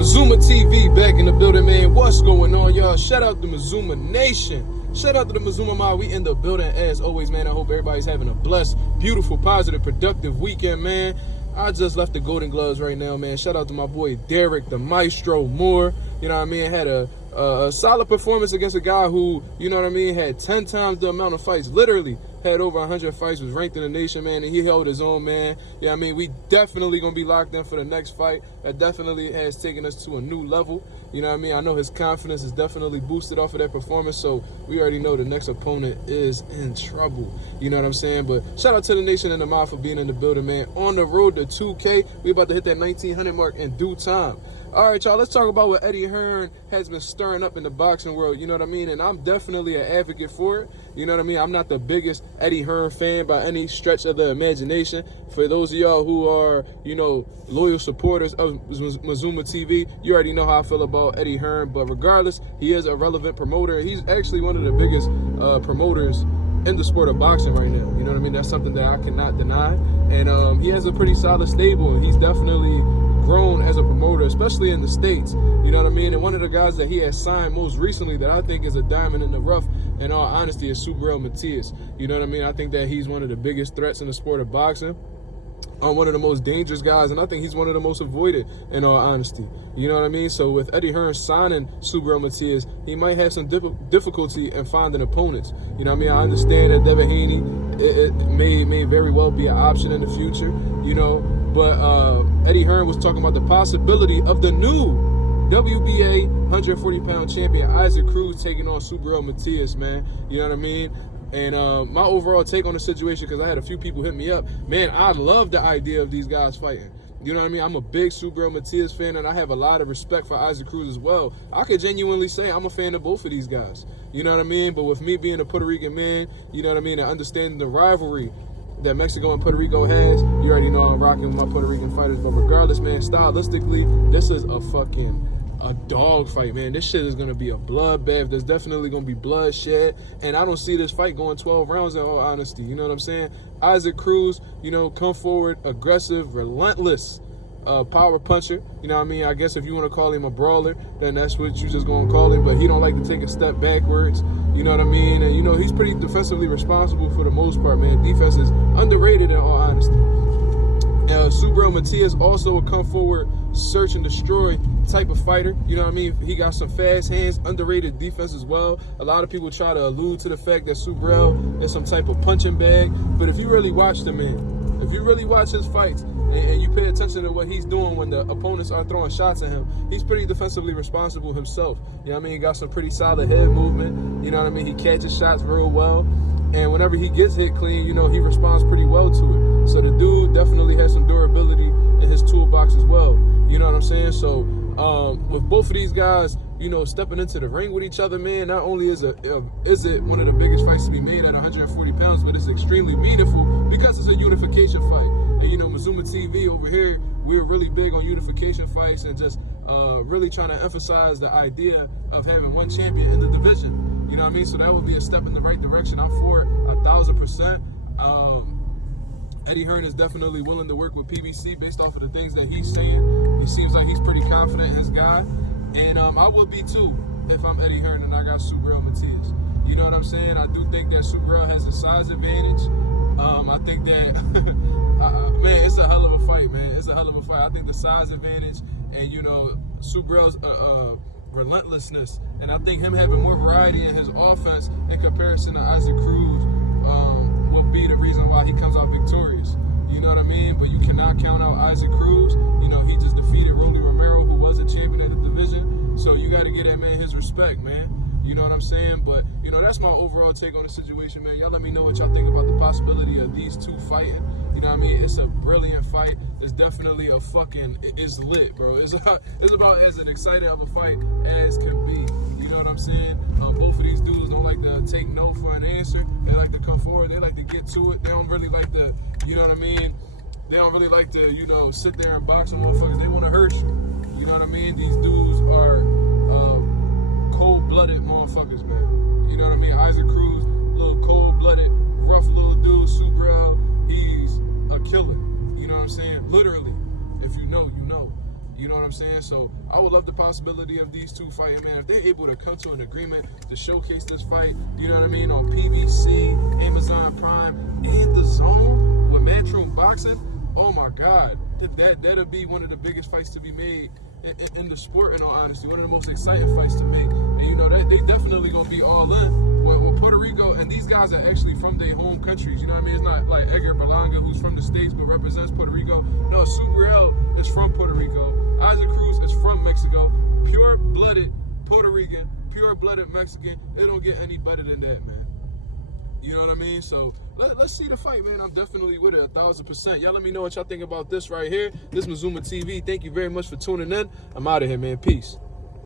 Mazuma TV back in the building, man. What's going on, y'all? Shout out to Mazuma Nation. Shout out to the Mazuma Mob. We in the building as always, man. I hope everybody's having a blessed, beautiful, positive, productive weekend, man. I just left the Golden Gloves right now, man. Shout out to my boy Derek, the Maestro Moore. You know what I mean? Had a solid performance against a guy who, you know what I mean, had 10 times the amount of fights. Literally had over 100 fights, was ranked in the nation, man, and he held his own, man. You know what I mean? We definitely going to be locked in for the next fight. That definitely has taken us to a new level. You know what I mean? I know his confidence is definitely boosted off of that performance, so we already know the next opponent is in trouble. You know what I'm saying? But shout out to the nation and the mob for being in the building, man. On the road to 2K. We about to hit that 1900 mark in due time. All right, y'all, let's talk about what Eddie Hearn has been stirring up in the boxing world, you know what I mean? And I'm definitely an advocate for it, you know what I mean? I'm not the biggest Eddie Hearn fan by any stretch of the imagination. For those of y'all who are, you know, loyal supporters of Mazuma TV, you already know how I feel about Eddie Hearn. But regardless, he is a relevant promoter. He's actually one of the biggest promoters in the sport of boxing right now. You know what I mean? That's something that I cannot deny. And he has a pretty solid stable, and he's definitely grown as a promoter, especially in the States, you know what I mean? And one of the guys that he has signed most recently that I think is a diamond in the rough, in all honesty, is Subriel Matias. You know what I mean? I think that he's one of the biggest threats in the sport of boxing. One of the most dangerous guys, and I think he's one of the most avoided, in all honesty. You know what I mean? So with Eddie Hearn signing Subriel Matias, he might have some difficulty in finding opponents. You know what I mean? I understand that Devin Haney, it may very well be an option in the future, you know, but Eddie Hearn was talking about the possibility of the new WBA 140-pound champion Isaac Cruz taking on Subriel Matias, man. You know what I mean? And my overall take on the situation, because I had a few people hit me up, man, I love the idea of these guys fighting. You know what I mean? I'm a big Subriel Matias fan, and I have a lot of respect for Isaac Cruz as well. I could genuinely say I'm a fan of both of these guys. You know what I mean? But with me being a Puerto Rican man, you know what I mean, and understanding the rivalry that Mexico and Puerto Rico has, you already know I'm rocking with my Puerto Rican fighters. But regardless, man, stylistically, this is a dog fight, man. This shit is going to be a bloodbath. There's definitely going to be bloodshed, and I don't see this fight going 12 rounds in all honesty. You know what I'm saying? Isaac Cruz, you know, come forward, aggressive, relentless power puncher. You know what I mean? I guess if you want to call him a brawler, then that's what you just going to call him, but he don't like to take a step backwards. You know what I mean? And, you know, he's pretty defensively responsible for the most part, man. Defense is underrated in all honesty. Subriel Matias also will come forward, search and destroy type of fighter. You know what I mean? He got some fast hands, underrated defense as well. A lot of people try to allude to the fact that Subriel is some type of punching bag. But if you really watch the man, if you really watch his fights, and you pay attention to what he's doing when the opponents are throwing shots at him, he's pretty defensively responsible himself. You know what I mean? He got some pretty solid head movement. You know what I mean? He catches shots real well. And whenever he gets hit clean, you know, he responds pretty well to it. So the dude definitely has some durability in his toolbox as well. You know what I'm saying? So with both of these guys, you know, stepping into the ring with each other, man, not only is it one of the biggest fights to be made at 140 pounds, but it's extremely meaningful because it's a unification fight. And, you know, Mazuma TV over here, we're really big on unification fights and just really trying to emphasize the idea of having one champion in the division. You know what I mean? So that would be a step in the right direction. I'm for it 1,000%. Eddie Hearn is definitely willing to work with PBC based off of the things that he's saying. He seems like he's pretty confident in his guy. And I would be too if I'm Eddie Hearn and I got Subriel Matias. You know what I'm saying? I do think that Subriel has a size advantage. I think that, man, it's a hell of a fight, man. It's a hell of a fight. I think the size advantage and, you know, Subriel's relentlessness, and I think him having more variety in his offense in comparison to Isaac Cruz will be the reason why he comes out victorious. You know what I mean? But you cannot count out Isaac Cruz. You know, he just defeated Rolly Romero, who was a champion in the division. So you got to give that man his respect, man. You know what I'm saying? But, you know, that's my overall take on the situation, man. Y'all let me know what y'all think about the possibility of these two fighting. You know what I mean? It's a brilliant fight. It's definitely it's lit, bro. It's about as excited of a fight as can be. You know what I'm saying? Both of these dudes don't like to take no for an answer. They like to come forward. They like to get to it. They don't really like to, you know what I mean? They don't really like to, you know, sit there and box with motherfuckers. They want to hurt you. You know what I mean? These dudes are cold-blooded motherfuckers, man. You know what I mean? Isaac Cruz, little cold-blooded, rough little dude. Subriel, he's a killer. You know what I'm saying? Literally. If you know, you know. You know what I'm saying? So I would love the possibility of these two fighting, man. If they're able to come to an agreement to showcase this fight, you know what I mean, on PBC, Amazon Prime, and The Zone with Matchroom Boxing, oh my God, that'll be one of the biggest fights to be made in the sport, in all honesty. One of the most exciting fights to make. And you know, that they definitely gonna be all in when Puerto Rico, and these guys are actually from their home countries. You know what I mean? It's not like Edgar Berlanga, who's from the States but represents Puerto Rico. No, Subriel is from Puerto Rico. Isaac Cruz is from Mexico. Pure-blooded Puerto Rican, pure-blooded Mexican. It don't get any better than that, man. You know what I mean? So let's see the fight, man. I'm definitely with it 1,000%. Y'all let me know what y'all think about this right here. This Mazuma TV. Thank you very much for tuning in. I'm out of here, man. Peace.